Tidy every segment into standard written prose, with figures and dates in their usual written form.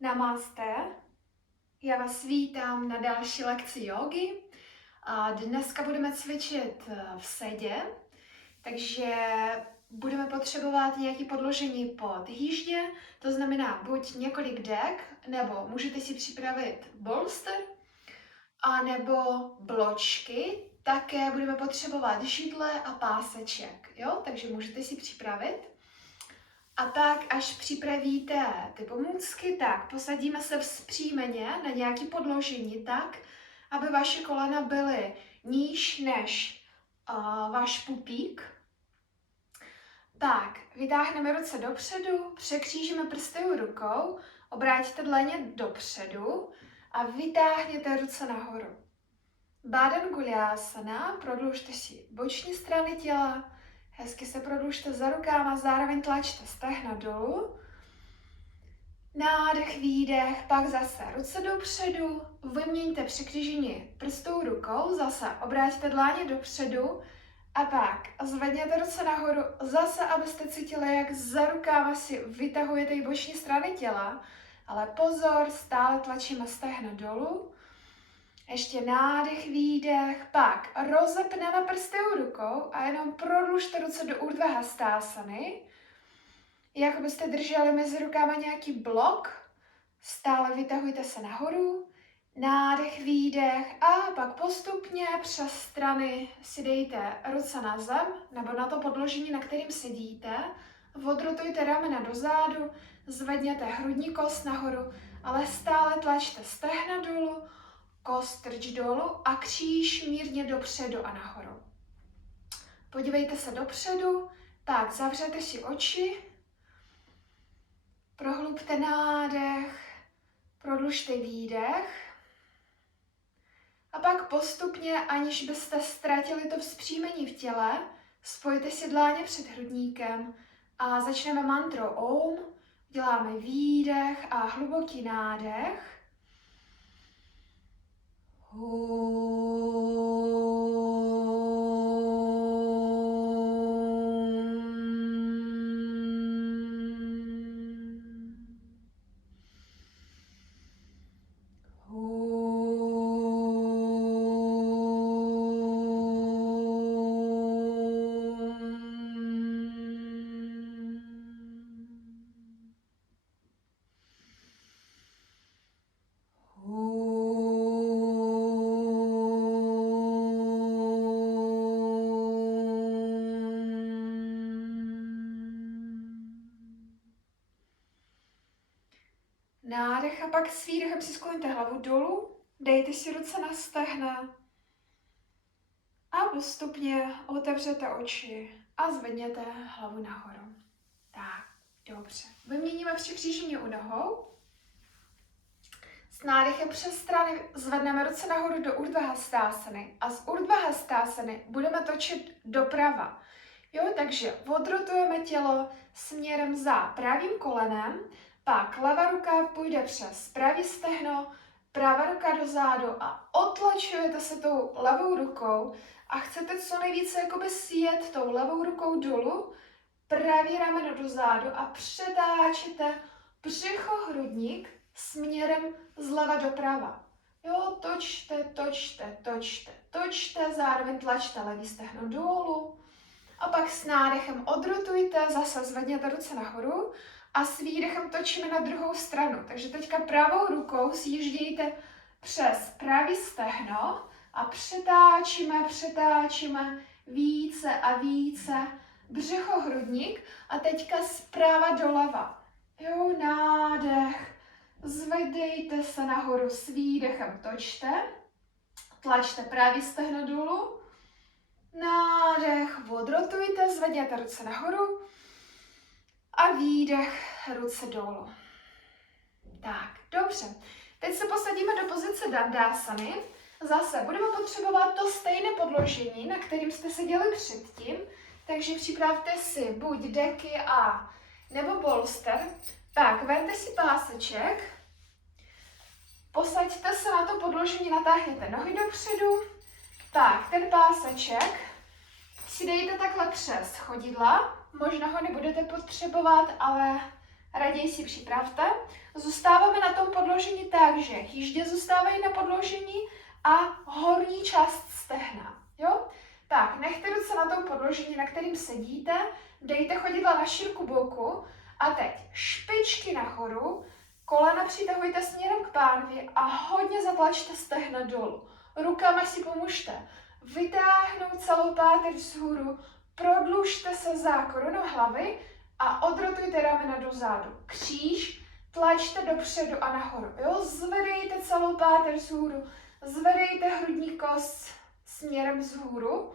Namaste, já vás vítám na další lekci jógy. A dneska budeme cvičit v sedě, takže budeme potřebovat nějaké podložení pod jíždě, to znamená buď několik dek, nebo můžete si připravit bolster, a nebo bločky. Také budeme potřebovat židle a páseček, jo? Takže můžete si připravit. A pak, až připravíte ty pomůcky, tak posadíme se vzpřímeně na nějaké podložení tak, aby vaše kolena byly níž než váš pupík. Tak, vytáhneme ruce dopředu, překřížíme prsty rukou, obrátíte dlaně dopředu a vytáhněte ruce nahoru. Badan Gulyasana, prodlužte si boční strany těla, hezky se prodlužte za rukama, zároveň tlačte stehna dolů. Nádech, výdech, pak zase ruce dopředu, vyměňte překřížení prstou rukou, zase obrátíte dláně dopředu a pak zvedněte ruce nahoru, zase abyste cítili, jak za rukama si vytahujete i boční strany těla, ale pozor, stále tlačíme stehna dolů. Ještě nádech, výdech, pak rozepneme prsty rukou a jenom prodlužte ruce do Urdhva Hastasany. Jak byste drželi mezi rukama nějaký blok, stále vytahujte se nahoru, nádech, výdech a pak postupně přes strany si dejte ruce na zem nebo na to podložení, na kterým sedíte. Odrotujte ramena dozadu, zvedněte hrudní kost nahoru, ale stále tlačte stehna dolů, kostrč dolů a kříž mírně dopředu a nahoru. Podívejte se dopředu, tak zavřete si oči, prohlubte nádech, prodlužte výdech a pak postupně, aniž byste ztratili to vzpřímení v těle, spojte si dláně před hrudníkem a začneme mantrou Om, děláme výdech a hluboký nádech. Nádech a pak s výdechem si skloňte hlavu dolů, dejte si ruce na stehna a postupně otevřete oči a zvedněte hlavu nahoru. Tak, dobře. Vyměníme překřížení u nohou. S nádechem přes strany zvedneme ruce nahoru do Urdhva Hastasany a z Urdhva Hastasany budeme točit doprava. Jo, takže odrotujeme tělo směrem za pravým kolenem, pak levá ruka půjde přes pravý stehno, pravá ruka dozadu a otlačujete se tou levou rukou a chcete co nejvíce jakoby sjet tou levou rukou dolů, pravý rameno dozadu a přetáčíte břicho, hrudník směrem zleva doprava. Jo, točte, točte, točte, točte, zároveň tlačte levý stehno dolů a pak s nádechem odrotujte, zase zvedněte ruce nahoru a s výdechem točíme na druhou stranu. Takže teďka pravou rukou sjíždějte přes pravý stehno a přetáčíme více a více břicho, hrudník a teďka zprava doleva. Jo, nádech, zvedejte se nahoru s výdechem, točte, tlačte pravý stehno dolů, nádech, odrotujte, zvedněte ruce nahoru a výdech, ruce dolů. Tak, dobře. Teď se posadíme do pozice Dandasany. Zase budeme potřebovat to stejné podložení, na kterým jste seděli předtím, takže připravte si buď deky a nebo bolster. Pak vemte si páseček, posaďte se na to podložení, natáhněte nohy dopředu. Tak, ten páseček si dejte takhle přes chodidla. Možná ho nebudete potřebovat, ale raději si připravte. zůstáváme na tom podložení tak, že hýždě zůstávají na podložení a horní část stehna. Jo? Tak, nechte ruce na tom podložení, na kterým sedíte, dejte chodidla na šírku boku a teď špičky nahoru, kolena přitahujte směrem k pánvi a hodně zatlačte stehna dolů. Rukama si pomůžte vytáhnout celou páteř vzhůru, prodlužte se za korunu hlavy a odrotujte ramena dozadu. Kříž, tlačte dopředu a nahoru. Jo? Zvedejte celou páteř vzhůru, zvedejte hrudní kost směrem vzhůru.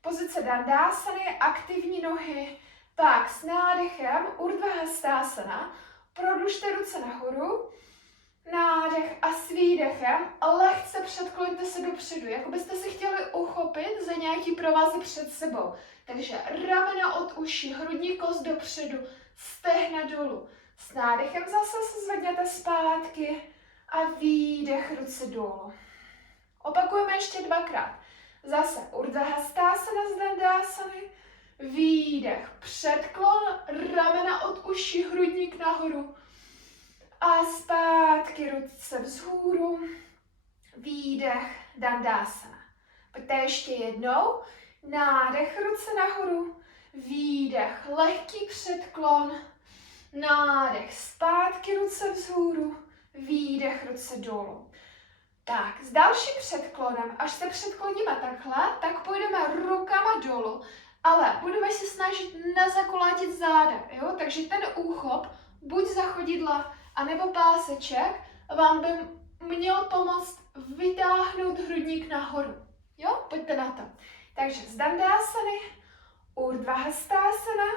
Pozice Dandásany, aktivní nohy, pak s nádechem Urdhva Hastasana, prodlužte ruce nahoru, nádech a s výdechem lehce předkloňte se dopředu, jako byste si chtěli uchopit za nějaký provazy před sebou. Takže ramena od uší, hrudní kost dopředu, stehna dolů. S nádechem zase se zvedněte zpátky a výdech ruce dolů. Opakujeme ještě dvakrát. Zase Urdhva Hastasana z Dandásany, výdech, předklon, ramena od uší, hrudník nahoru a zpátky ruce vzhůru, výdech Dandásana. Pojďte ještě jednou, nádech, ruce nahoru, výdech, lehký předklon, nádech, zpátky ruce vzhůru, výdech, ruce dolů. Tak, s dalším předklonem, až se předkloníme takhle, tak půjdeme rukama dolů, ale budeme se snažit nezakulatit záda, jo? Takže ten úchop, buď za chodidla, anebo páseček, vám by měl pomoct vytáhnout hrudník nahoru. Jo, pojďte na to. Takže z Dandásany, Urdhva Hastasana,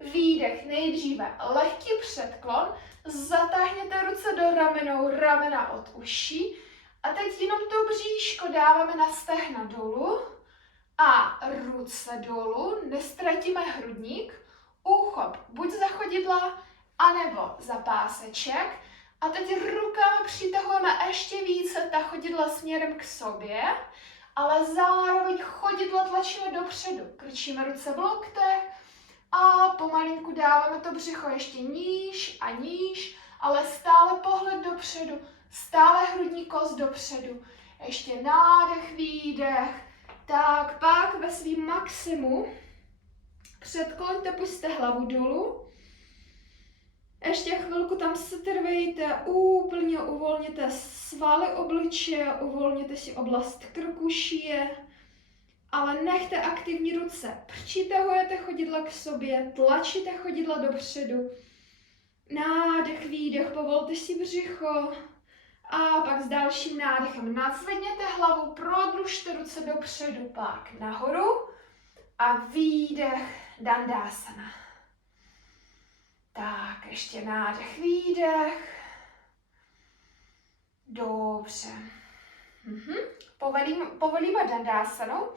výdech nejdříve lehký předklon, zatáhněte ruce do ramenou, ramena od uší a teď jenom to bříško dáváme na stehna dolů a ruce dolů, nestratíme hrudník, úchop buď za chodidla, anebo za páseček a teď rukama přitahujeme ještě více ta chodidla směrem k sobě, ale zároveň chodidla tlačíme dopředu, krčíme ruce v loktech a pomalinku dáváme to břicho ještě níž a níž, ale stále pohled dopředu, stále hrudní kost dopředu. Ještě nádech, výdech. Tak pak ve svým maximu předkloňte, pusťte hlavu dolů. Ještě chvilku tam setrvejte, úplně uvolněte svaly obličeje, uvolněte si oblast krku, šíje, ale nechte aktivní ruce. Přitahujete chodidla k sobě, tlačíte chodidla dopředu. Nádech, výdech, povolte si břicho. A pak s dalším nádechem nadzvedněte hlavu, prodlužte ruce dopředu, pak nahoru a výdech Dandásana. Tak, ještě nádech, výdech. Dobře. Povolíme Dandásanu.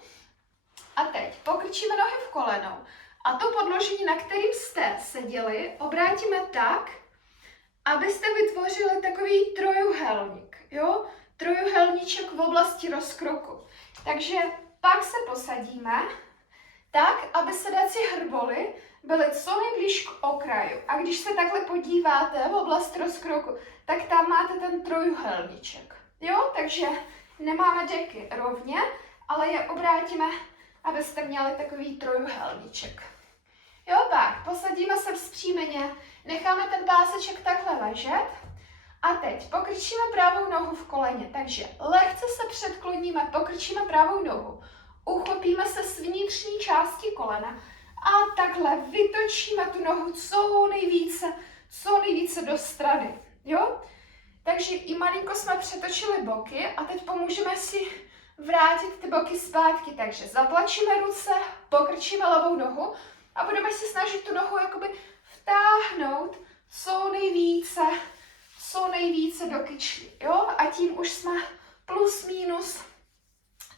A teď pokrčíme nohy v kolenou. A to podložení, na kterým jste seděli, obrátíme tak, abyste vytvořili takový trojuhelník, jo? Trojuhelníček v oblasti rozkroku. Takže pak se posadíme tak, aby sedací hrboly byly co nejblíž k okraju. A když se takhle podíváte v oblast rozkroku, tak tam máte ten trojuhelníček. Jo? Takže nemáme deky rovně, ale je obrátíme, abyste měli takový trojuhelníček. Jo, tak, posadíme se vzpřímeně, necháme ten páseček takhle ležet a teď pokrčíme pravou nohu v koleně, takže lehce se předkloníme, pokrčíme pravou nohu, uchopíme se s vnitřní části kolena a takhle vytočíme tu nohu co nejvíce do strany, jo? Takže i malinko jsme přetočili boky a teď pomůžeme si vrátit ty boky zpátky, takže zatlačíme ruce, pokrčíme levou nohu a budeme se snažit tu nohu jakoby vtáhnout co nejvíce do kyčlí, jo? A tím už jsme plus minus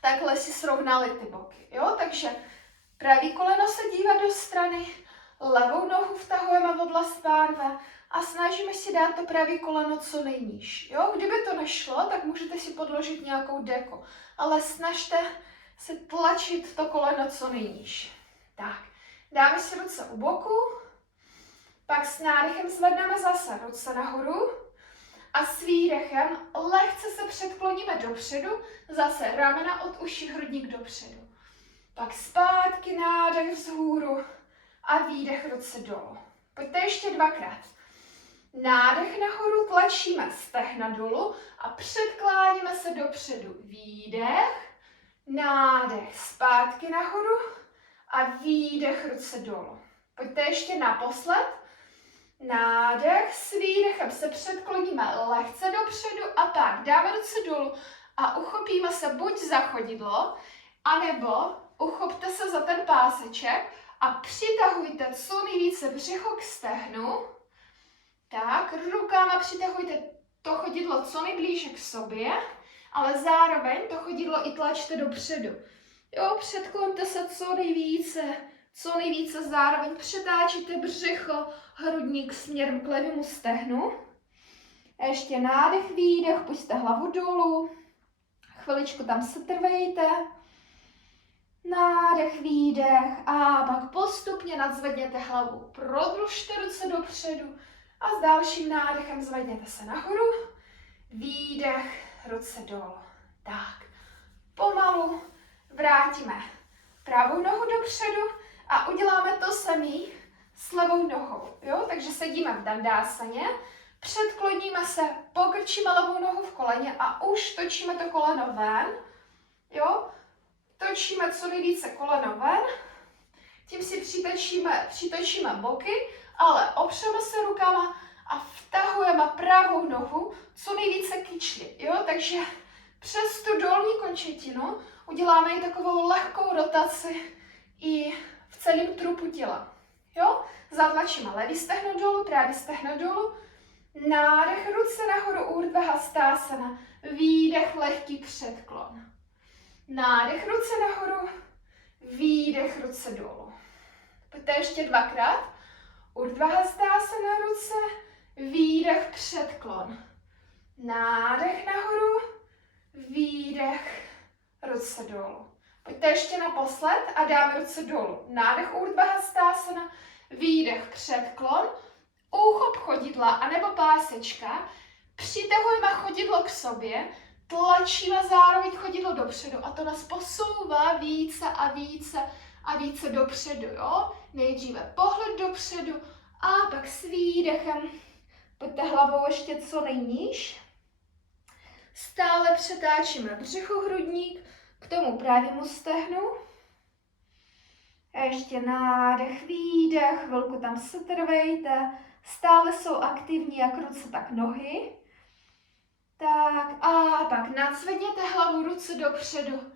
takhle si srovnali ty boky, jo? Takže pravý koleno se dívá do strany, levou nohu vtahujeme v oblast pánve a snažíme si dát to pravý koleno co nejníž, jo? Kdyby to nešlo, tak můžete si podložit nějakou deku, ale snažte se tlačit to koleno co nejníž. Tak. Dáme si ruce u boku Pak s nádechem zvedneme zase ruce nahoru a s výdechem lehce se předkloníme dopředu, zase ramena od uší, hrudník dopředu. Pak zpátky nádech vzhůru a výdech ruce dolů. Pojďte ještě dvakrát. Nádech nahoru, tlačíme stehna dolů a předkláníme se dopředu. Výdech, nádech zpátky nahoru a výdech ruce dolů. Pojďte ještě naposled. Nádech, s výdechem se předkloníme lehce dopředu a pak dáme ruce dolů a uchopíme se buď za chodidlo, anebo uchopte se za ten páseček a přitahujte co nejvíce břicho k stehnu. Tak, rukama přitahujte to chodidlo co nejblíže k sobě, ale zároveň to chodidlo i tlačte dopředu. Jo, předklonte se co nejvíce zároveň přetáčíte břicho, hrudník směrem k levému stehnu. A ještě nádech, výdech, pusťte hlavu dolů. Chviličku tam setrvejte. Nádech, výdech a pak postupně nadzvedněte hlavu. Prodlužte ruce dopředu a s dalším nádechem zvedněte se nahoru. Výdech, ruce dolů. Tak, pomalu vrátíme pravou nohu dopředu a uděláme to samý s levou nohou. Jo? Takže sedíme v dandásaně, předkloníme se, pokrčíme levou nohu v koleně a už točíme to koleno ven. Jo? Točíme co nejvíce koleno ven, tím si přitočíme boky, ale opřeme se rukama a vtahujeme pravou nohu co nejvíce kyčli. Jo? Takže přes tu dolní končetinu uděláme i takovou lehkou rotaci i v celém trupu těla. Jo? Zatlačíme levý stehno dolů, pravý stehno dolů, nádech, ruce nahoru, Urdhva Hastasana, výdech, lehký předklon. Nádech, ruce nahoru, výdech, ruce dolů. Pojďte ještě dvakrát. Urdhva Hastasana, ruce, výdech, předklon. Nádech nahoru, výdech, ruce dolů. Pojďte ještě naposled a dáme ruce dolů. Nádech, Urdhva Hastasana, výdech, předklon, úchop chodidla anebo pásečka, přitahujeme chodidlo k sobě, tlačíme zároveň chodidlo dopředu a to nás posouvá více a více a více dopředu, jo? Nejdříve pohled dopředu a pak s výdechem pojďte hlavou ještě co nejníž. Stále přetáčíme břicho, hrudník k tomu pravému stehnu. A ještě nádech, výdech, chvilku tam setrvejte. Stále jsou aktivní jak ruce, tak nohy. Tak a pak nadzvedněte hlavu, ruce dopředu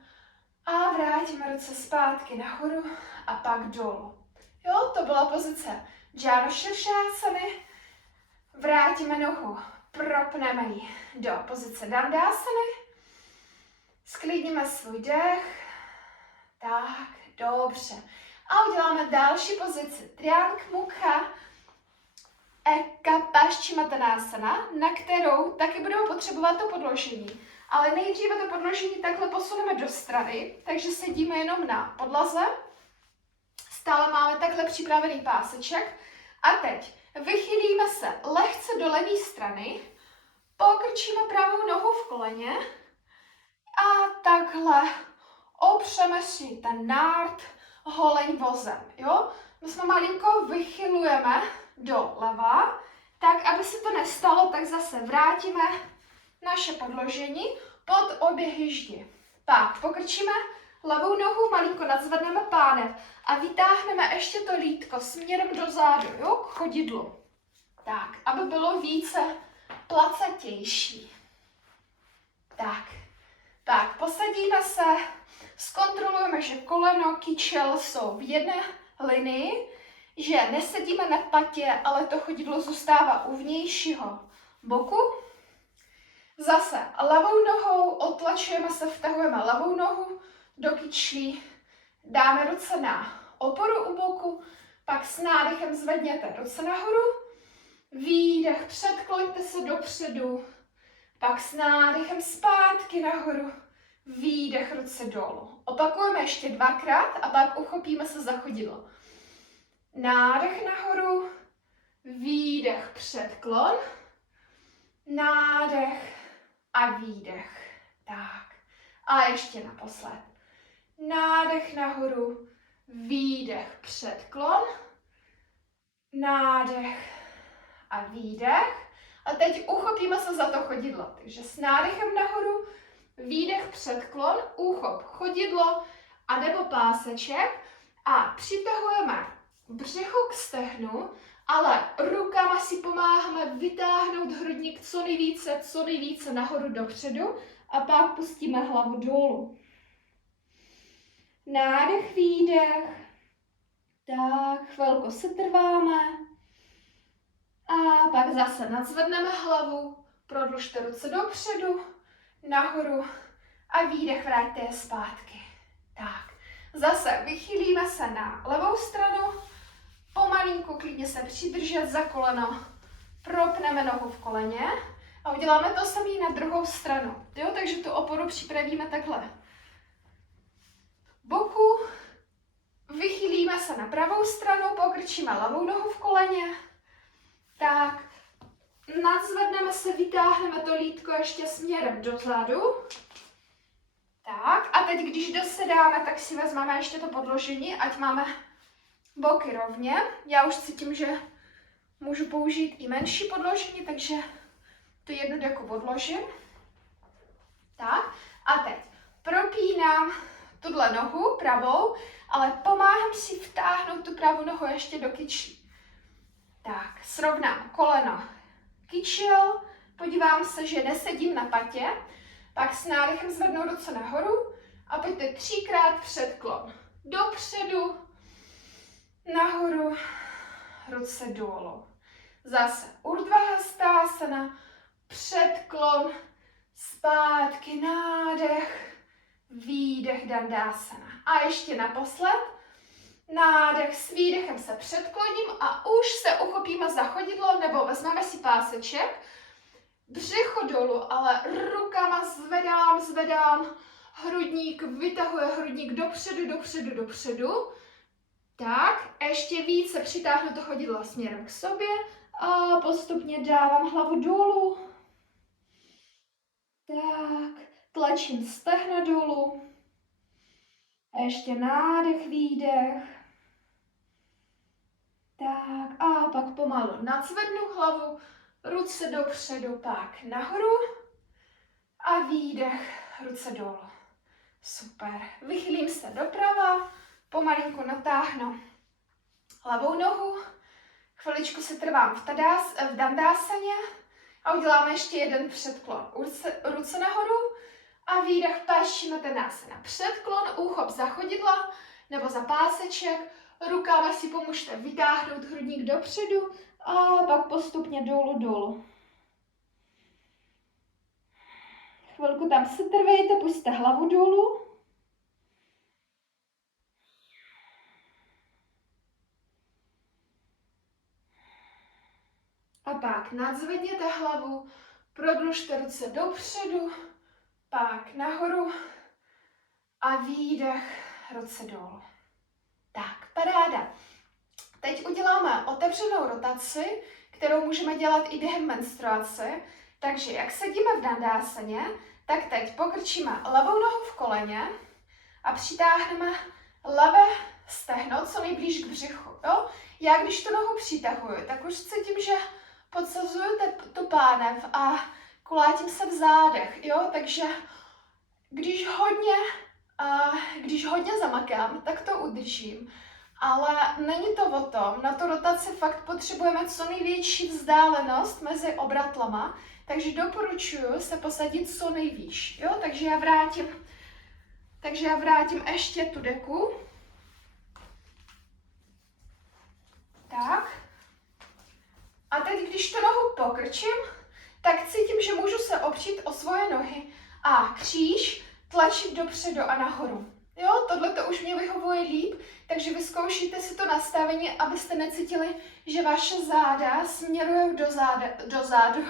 a vrátíme ruce zpátky nahoru a pak dolů. Jo, to byla pozice Janu Širšásany. Vrátíme nohu, propneme ji do pozice Dandasany. Sklidníme svůj dech. Tak, dobře. A uděláme další pozici. Triang Mukha Eka Paschimottanasana, na kterou taky budeme potřebovat to podložení. Ale nejdříve to podložení takhle posuneme do strany, takže sedíme jenom na podlaze. Stále máme takhle připravený páseček. A teď vychylíme se lehce do levé strany, pokrčíme pravou nohu v koleně a takhle opřeme si ten nárt holeň vozem. Jo? My jsme malinko vychylujeme doleva, tak aby se to nestalo, tak zase vrátíme naše podložení pod obě hyždy. Pak pokrčíme levou nohu, malinko nadzvedneme pánev a vytáhneme ještě to lítko směrem dozadu, jo, k chodidlu. Tak, aby bylo více placatější. Tak, posadíme se, zkontrolujeme, že koleno, kyčel jsou v jedné linii, že nesedíme na patě, ale to chodidlo zůstává u vnějšího boku. Zase levou nohou otlačujeme se, vtahujeme levou nohu do kyčlí, dáme ruce na oporu u boku, pak s nádechem zvedněte ruce nahoru, výdech, předkloňte se dopředu, pak s nádechem zpátky nahoru, výdech, ruce dolů. Opakujeme ještě dvakrát a pak uchopíme se za chodidlo. Nádech nahoru, výdech, předklon, nádech a výdech. Tak. A ještě naposled. Nádech nahoru, výdech, předklon, nádech a výdech. A teď uchopíme se za to chodidlo. Takže s nádechem nahoru, výdech, předklon, úchop, chodidlo a nebo páseček a přitahujeme břicho k stehnu, ale rukama si pomáháme vytáhnout hrudník co nejvíce nahoru dopředu a pak pustíme hlavu dolů. Nádech, výdech. Tak, chvilku se trváme. A pak zase nadzvedneme hlavu, prodlužte ruce dopředu, nahoru a výdech, vraťte je zpátky. Tak, zase vychýlíme se na levou stranu, pomalinku klidně se přidržet za koleno, propneme nohu v koleně a uděláme to samé na druhou stranu. Jo, takže tu oporu připravíme takhle. Boku, vychýlíme se na pravou stranu, pokrčíme levou nohu v koleně. Tak, nadzvedneme se, vytáhneme to lítko ještě směrem dozadu. Tak, a teď, když dosedáme, tak si vezmeme ještě to podložení, ať máme boky rovně. Já už cítím, že můžu použít i menší podložení, takže tu jednu deku odložím. Tak, a teď propínám tuhle nohu pravou, ale pomáhám si vtáhnout tu pravou nohu ještě do kyčlí. Tak, srovnám koleno, kyčel, podívám se, že nesedím na patě, pak s nádechem zvednu ruce nahoru a pojďte 3krát předklon. Dopředu, nahoru, ruce dolů. Zase Urdhva Hastasana, předklon, zpátky, nádech, výdech, Dandasana. A ještě naposled, nádech, s výdechem se předkloním a už se uchopíme za chodidlo nebo vezmeme si páseček, břicho dolů, ale rukama zvedám, hrudník, vytahuje hrudník dopředu. Tak, ještě více přitáhnu to chodidlo směrem k sobě a postupně dávám hlavu dolů. Tak, tlačím stehna dolů. A ještě nádech, výdech. Tak, a pak pomalu nadzvednu hlavu, ruce dopředu, pak nahoru a výdech, ruce dolů. Super. Vychylím se doprava, pomalinku natáhnu levou nohu, chviličku se trvám v Dandasaně a uděláme ještě jeden předklon. Ruce nahoru a výdech, Paschimottanasana. Předklon, úchop za chodidla nebo za páseček, rukama si pomůžte vytáhnout hrudník dopředu a pak postupně dolů. Chvilku tam se trvejte, pusťte hlavu dolů. A pak nadzvedněte hlavu, prodlužte ruce dopředu, pak nahoru a výdech, ruce dolů. Tak, paráda. Teď uděláme otevřenou rotaci, kterou můžeme dělat i během menstruace. Takže jak sedíme v Dandasaně, tak teď pokrčíme levou nohu v koleně a přitáhneme levé stehno co nejblíž k břichu. Jo? Já když tu nohu přitahuji, tak už cítím, že podsazuju tu pánev a kulátím se v zádech. Jo? Takže když hodně zamakám, tak to udržím. Ale není to o tom, na tu rotaci fakt potřebujeme co největší vzdálenost mezi obratlama, takže doporučuji se posadit co nejvýš. Jo? Takže já vrátím ještě tu deku. Tak. A teď, když tu nohu pokrčím, tak cítím, že můžu se opřít o svoje nohy a kříž tlačit dopředu a nahoru. Jo, tohle to už mě vyhovuje líp, takže vyzkoušíte si to nastavení, abyste necítili, že vaše záda směrují dozadu,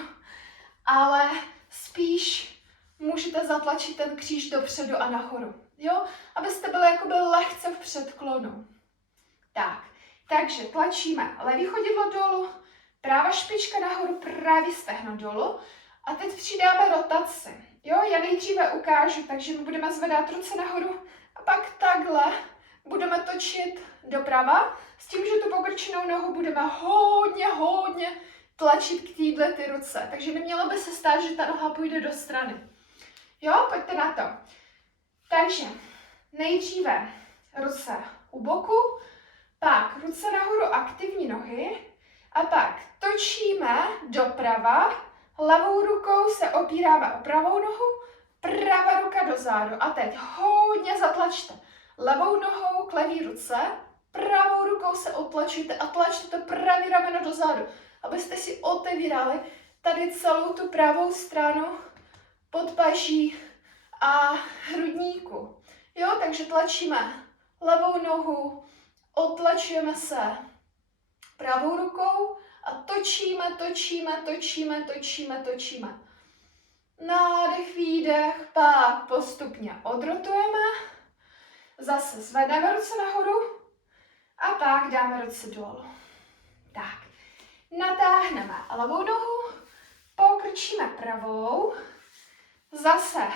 ale spíš můžete zatlačit ten kříž dopředu a nahoru. Jo, abyste byli jakoby lehce v předklonu. Tak, takže tlačíme levý chodidlo dolů, Pravá špička nahoru, pravý stehno dolů. A teď přidáme rotaci. Jo, já nejdříve ukážu, takže my budeme zvedat ruce nahoru a pak takhle budeme točit doprava s tím, že tu pokrčenou nohu budeme hodně tlačit k této ruce. Takže nemělo by se stát, že ta noha půjde do strany. Jo, pojďte na to. Takže nejdříve ruce u boku, pak ruce nahoru, aktivní nohy a pak točíme doprava, levou rukou se opíráme o pravou nohu, pravá ruka dozadu a teď hodně zatlačte levou nohou k levé ruce, pravou rukou se otlačíte a tlačíte to pravý rameno dozadu, abyste si otevírali tady celou tu pravou stranu podpaží a hrudníku. Jo, takže tlačíme levou nohu, otlačujeme se pravou rukou a točíme. Nádech, výdech, pak postupně odrotujeme, zase zvedneme ruce nahoru a pak dáme ruce dolů. Tak, natáhneme levou nohu, pokrčíme pravou, zase,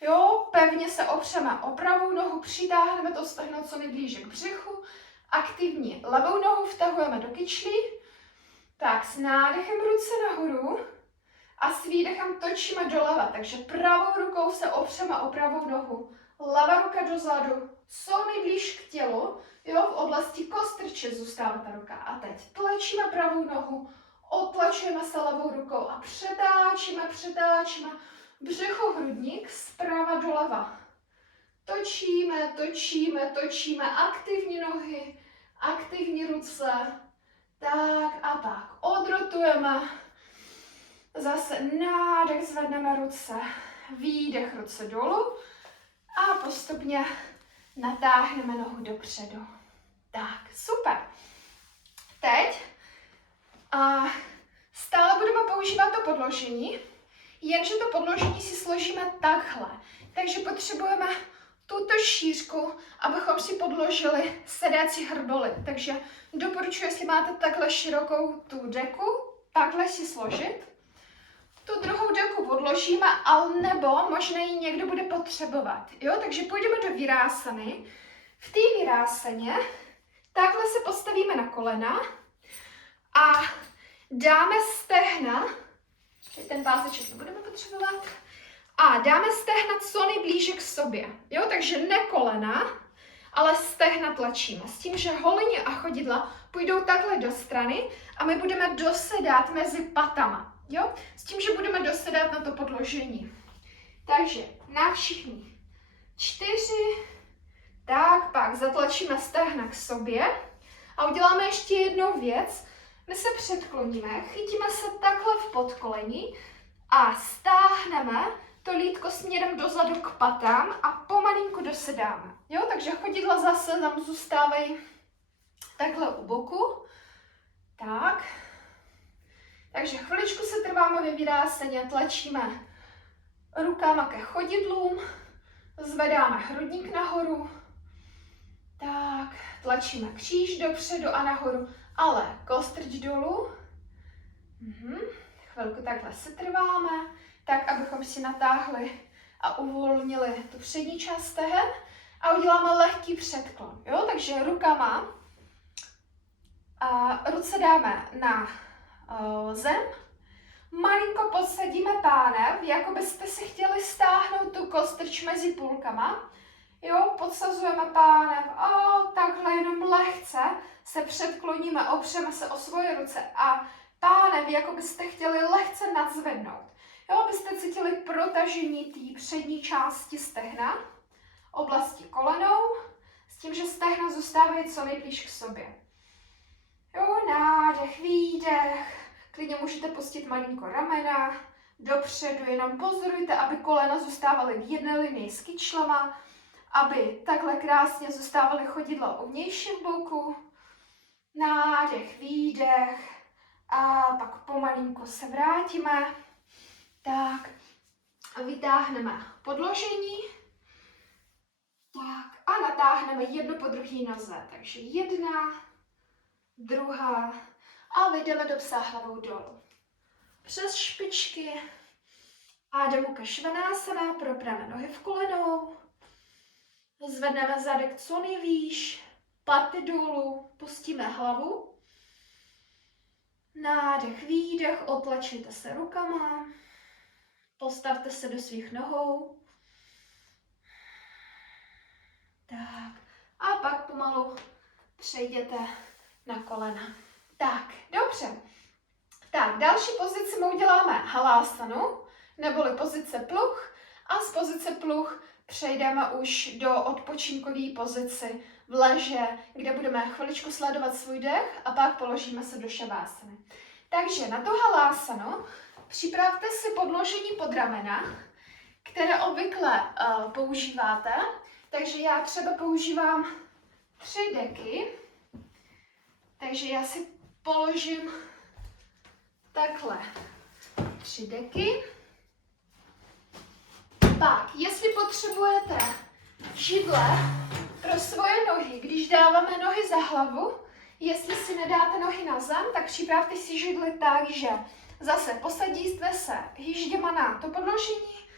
jo, pevně se opřeme o pravou nohu, přitáhneme to stehno co nejblíže k břichu, aktivně levou nohu vtahujeme do kyčlí, tak s nádechem ruce nahoru a s výdechem točíme doleva, takže pravou rukou se opřeme o pravou nohu, levá ruka dozadu, co nejblíž k tělu, jo, v oblasti kostrče zůstává ta ruka. A teď tlačíme pravou nohu, otlačujeme se levou rukou a přetáčíme břicho, hrudník zprava doleva. Točíme, aktivní nohy, aktivní ruce, tak a pak odrotujeme, zase nádech, zvedneme ruce, výdech, ruce dolů a postupně natáhneme nohu dopředu. Tak, super. Teď stále budeme používat to podložení, jenže to podložení si složíme takhle. Takže potřebujeme tuto šířku, abychom si podložili sedací hrboly. Takže doporučuji, jestli máte takhle širokou tu deku, takhle si složit. Tu druhou deku odložíme, ale nebo možná ji někdo bude potřebovat. Jo? Takže půjdeme do virásany. V té virásaně takhle se postavíme na kolena a dáme stehna, ten páseček nebudeme potřebovat, a dáme stehna co nejblíže k sobě. Jo? Takže ne kolena, ale stehna tlačíme. S tím, že holení a chodidla půjdou takhle do strany a my budeme dosedat mezi patama. Jo? S tím, že budeme dosedat na to podložení. Takže na všichni 4, tak pak zatlačíme stehna k sobě a uděláme ještě jednu věc. My se předkloníme, chytíme se takhle v podkolení a stáhneme to lítko směrem dozadu k patám a pomalinku dosedáme. Jo? Takže chodidla zase tam zůstávají takhle u boku. Tak. Takže chviličku se trváme ve virásaně, tlačíme rukama ke chodidlům, zvedáme hrudník nahoru, tak, tlačíme kříž dopředu a nahoru, ale kostrč dolů. Chvilku takhle se trváme, tak abychom si natáhli a uvolnili tu přední část stehen a uděláme lehký předklon. Jo? Takže rukama a ruce dáme na zem, malinko podsadíme pánev, jako byste si chtěli stáhnout tu kostrč mezi půlkama. Jo, podsazujeme pánev a takhle jenom lehce se předkloníme, opřeme se o svoje ruce a pánev, jako byste chtěli lehce nadzvednout. Jo, abyste cítili protažení té přední části stehna, oblasti kolenou, s tím, že stehna zůstávají co nejblíž k sobě. Jo, nádech, výdech, klidně můžete pustit malinko ramena, dopředu, jenom pozorujte, aby kolena zůstávaly v jedné linii s kyčlema, aby takhle krásně zůstávaly chodidla u vnějšího boku. Nádech, výdech a pak pomalinku se vrátíme. Tak, vytáhneme podložení. Tak a natáhneme jedno po druhé noze. Takže 1, 2 A vyjdeme do psa hlavou dolů. Přes špičky a jdeme ke švanásana, propneme nohy v kolenou, zvedneme zadek co nejvýš, paty dolů, pustíme hlavu. Nádech, výdech, otlačujte se rukama, postavte se do svých nohou. Tak. A pak pomalu přejděte na kolena. Tak, dobře. Tak, další pozici my uděláme halásanu, neboli pozice pluh. A z pozice pluh přejdeme už do odpočinkové pozici v leže, kde budeme chviličku sledovat svůj dech a pak položíme se do šavásany. Takže na tu halásanu připravte si podložení pod ramena, které obvykle používáte. Takže já třeba používám 3 deky. Takže já si položím takhle 3 deky. Pak, jestli potřebujete židle pro svoje nohy, když dáváme nohy za hlavu, jestli si nedáte nohy na zem, tak připravte si židli tak, že zase posadíte se hýžděma na to podložení,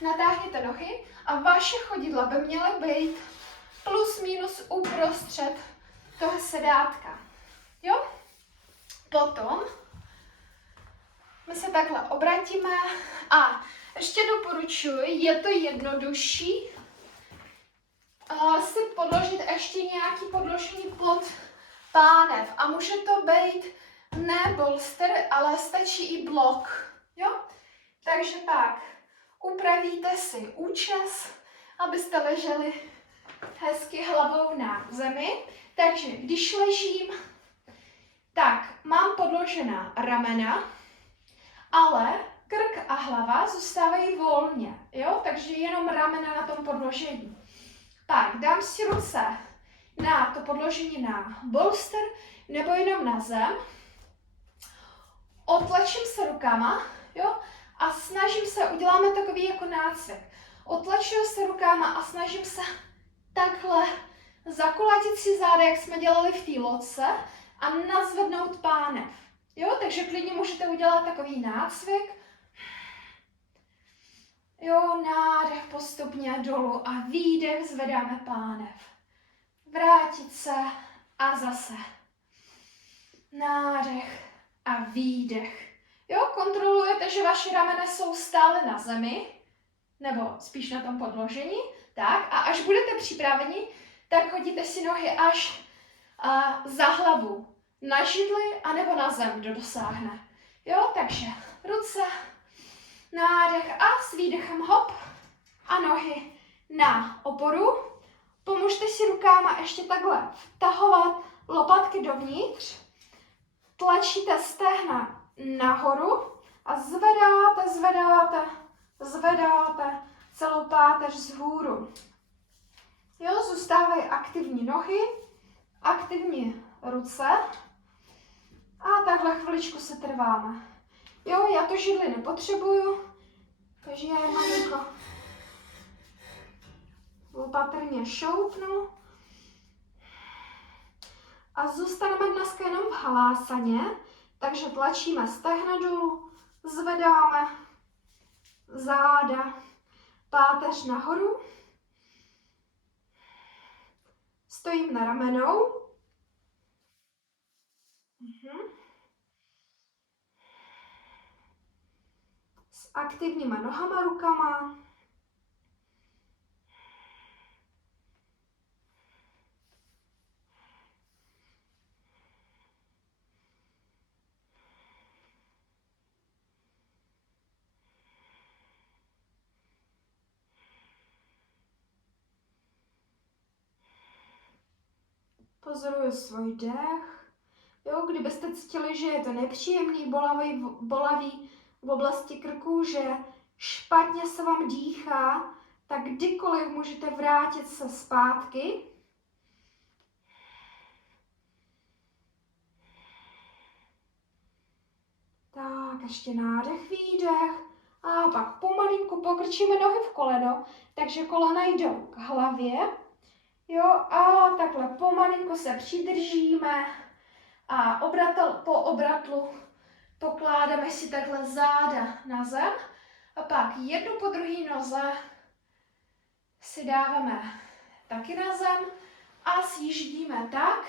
natáhněte nohy a vaše chodidla by měly být plus minus uprostřed toho sedátka. Jo? Potom my se takhle obratíme a ještě doporučuji, je to jednodušší si podložit ještě nějaký podložení pod pánev. A může to být ne bolster, ale stačí i blok. Jo? Takže pak upravíte si účes, abyste leželi hezky hlavou na zemi. Takže když ležím, tak mám podložená ramena, ale krk a hlava zůstávají volně, jo? Takže jenom ramena na tom podložení. Pak dám si ruce na to podložení na bolster nebo jenom na zem. Otlačím se rukama, jo? A snažím se, uděláme takový jako nácvik. Otlačuju se rukama a snažím se takhle zakulatit si záda, jak jsme dělali v té lodce, a nazvednout pánev. Jo, takže klidně můžete udělat takový nácvik. Jo, nádech postupně dolů a výdech, zvedáme pánev. Vrátit se a zase. Nádech a výdech. Jo, kontrolujete, že vaše ramena jsou stále na zemi, nebo spíš na tom podložení. Tak, a až budete připraveni, tak hodíte si nohy až za hlavu. Na židli anebo na zem, kdo dosáhne. Jo, takže ruce, nádech a s výdechem hop a nohy na oporu. Pomožte si rukama ještě takhle vtahovat lopatky dovnitř. Tlačíte stehna nahoru a zvedáte, zvedáte, zvedáte celou páteř vzhůru. Jo, zůstávají aktivní nohy, aktivní ruce. A takhle chviličku se trváme. Jo, já to židli nepotřebuju, takže já je malinko opatrně šoupnu. A zůstaneme dneska jenom v halásaně, takže tlačíme stehna dolů, zvedáme záda, páteř nahoru. Stojím na ramenou. S aktivníma nohama, rukama. Pozoruju svůj dech. Jo, kdybyste cítili, že je to nepříjemný, bolavý v oblasti krku, že špatně se vám dýchá, tak kdykoliv můžete vrátit se zpátky. Tak, ještě nádech, výdech. A pak pomalinku pokrčíme nohy v koleno, takže kolena jdou k hlavě. Jo, a takhle pomalinku se přidržíme A po obratlu pokládáme si takhle záda na zem a pak jednu po druhé noze si dáváme taky na zem a sjíždíme tak,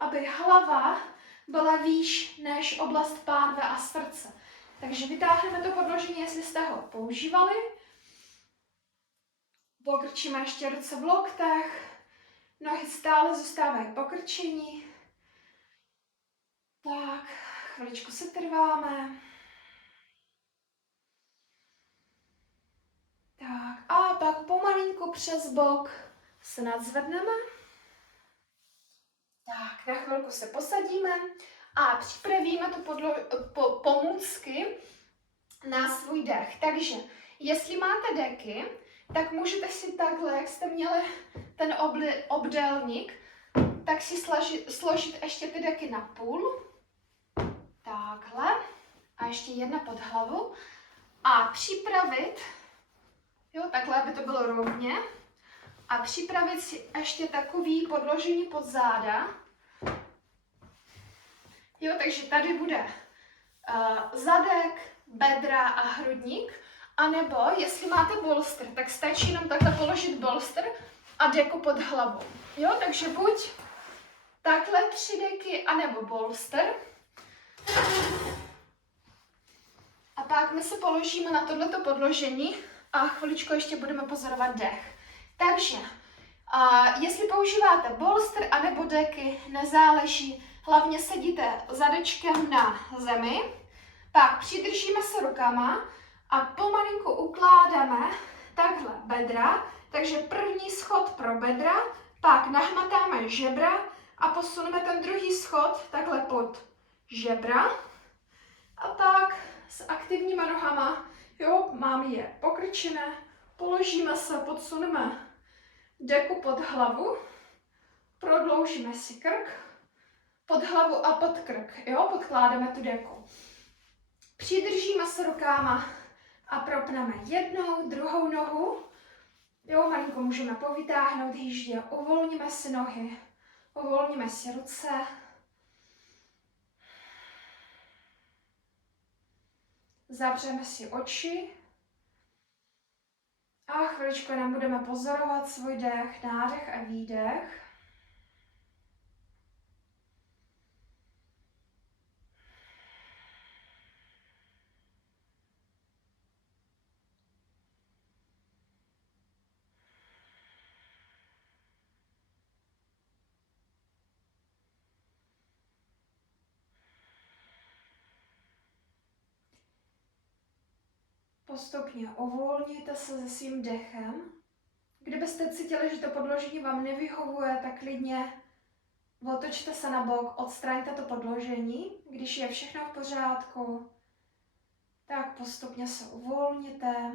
aby hlava byla výš než oblast pánve a srdce. Takže vytáhneme to podložení, jestli jste ho používali. Pokrčíme ještě ruce v loktech, nohy stále zůstávají pokrčení. Tak, chviličku se trváme. Tak, a pak pomalinku přes bok se nadzvedneme. Tak, na chvilku se posadíme a připravíme tu pomůcky na svůj dech. Takže, jestli máte deky, tak můžete si takhle, jak jste měli ten obdélník, tak si složit ještě ty deky na půl. Takhle. A ještě jedna pod hlavu. A připravit, jo, takhle, aby to bylo rovně. A připravit si ještě takový podložení pod záda. Jo, takže tady bude zadek, bedra a hrudník. A nebo, jestli máte bolster, tak stačí jenom takhle položit bolster a deku pod hlavou. Jo, takže buď takhle 3 deky, anebo bolster. A pak my se položíme na tohleto podložení a chviličku ještě budeme pozorovat dech. Takže, jestli používáte bolster anebo deky, nezáleží, hlavně sedíte zadečkem na zemi, pak přidržíme se rukama a pomalinku ukládáme takhle bedra, takže první schod pro bedra, pak nahmatáme žebra a posuneme ten druhý schod takhle pod žebra a pak s aktivníma nohama, jo, mám je pokrčené, položíme se, podsuneme deku pod hlavu, prodloužíme si krk, pod hlavu a pod krk, jo, podkládáme tu deku. Přidržíme se rukama a propneme jednou, druhou nohu, jo, malinko můžeme povytáhnout jíždě, uvolníme si nohy, uvolníme si ruce. Zavřeme si oči a chviličku nám budeme pozorovat svůj dech, nádech a výdech. Postupně uvolněte se se svým dechem. Kdybyste cítili, že to podložení vám nevyhovuje, tak klidně otočte se na bok, odstraňte to podložení. Když je všechno v pořádku, tak postupně se uvolněte.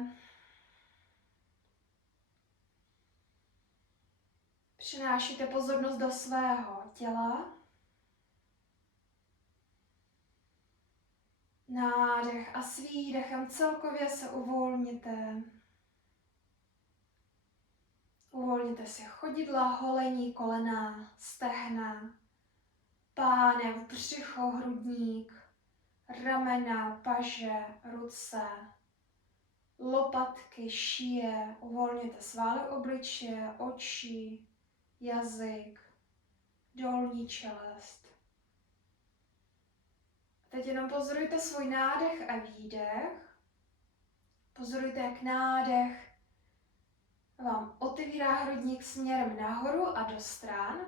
Přinášíte pozornost do svého těla. Nádech a s výdechem celkově se uvolněte. Uvolněte si chodidla, holení, kolena, stehna, pánev, břicho, hrudník, ramena, paže, ruce, lopatky, šíje. Uvolněte svaly obličeje, oči, jazyk, dolní čelist. Teď jenom pozorujte svůj nádech a výdech. Pozorujte, jak nádech vám otevírá hrudník směrem nahoru a do stran.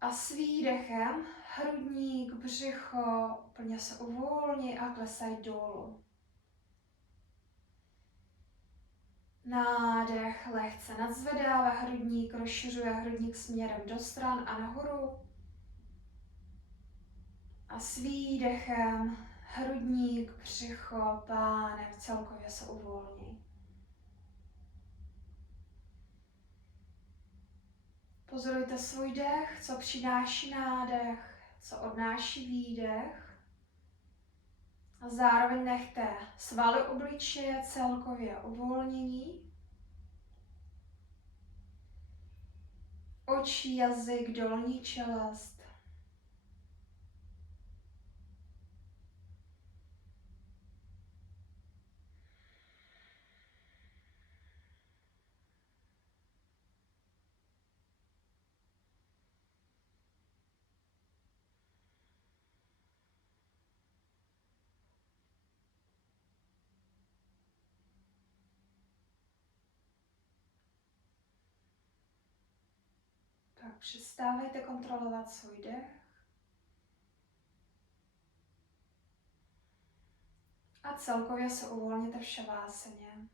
A s výdechem hrudník, břicho úplně se uvolní a klesají dolů. Nádech lehce nadzvedává hrudník, rozšiřuje hrudník směrem do stran a nahoru. A s výdechem hrudník, břicho, pánev celkově se uvolní. Pozorujte svůj dech, co přináší nádech, co odnáší výdech. A zároveň nechte svaly obličeje celkově uvolnění. Oči, jazyk, dolní čelist. přestávejte kontrolovat svůj dech. A celkově se uvolněte v šavásaně.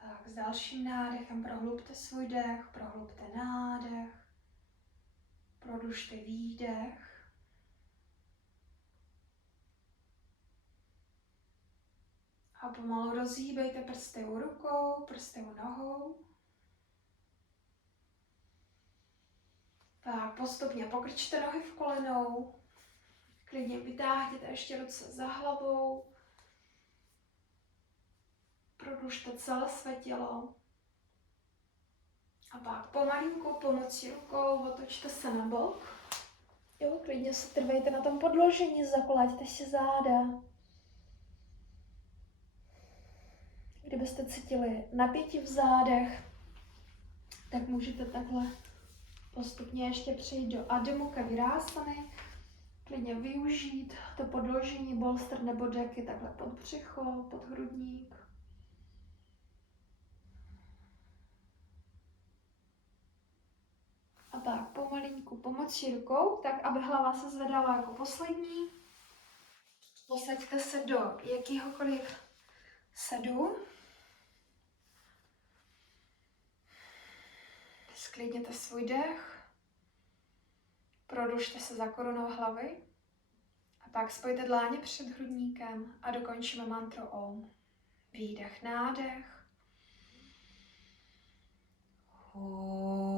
Tak, s dalším nádechem prohlubte svůj dech, prohlubte nádech, prodlužte výdech. A pomalu rozhýbejte prsty u rukou, prsty u nohou. Tak, postupně pokrčte nohy v kolenou. Klidně vytáhněte ještě ruce za hlavou. Prodlužte celé své tělo. A pak pomalinku pomocí rukou otočte se na bok. Jo, klidně se trvejte na tom podložení, zakolaďte si záda. Kdybyste cítili napětí v zádech, tak můžete takhle postupně ještě přejít do Adho Mukha Virasany. Klidně využít to podložení, bolster nebo deky takhle pod břicho, pod hrudník. A tak pomalinku pomocí rukou, tak aby hlava se zvedala jako poslední. Posaďte se do jakýhokoliv sedu. Sklidněte svůj dech. Prodlužte se za korunou hlavy. A pak spojte dláně před hrudníkem a dokončíme mantru Om. Výdech, nádech. Om.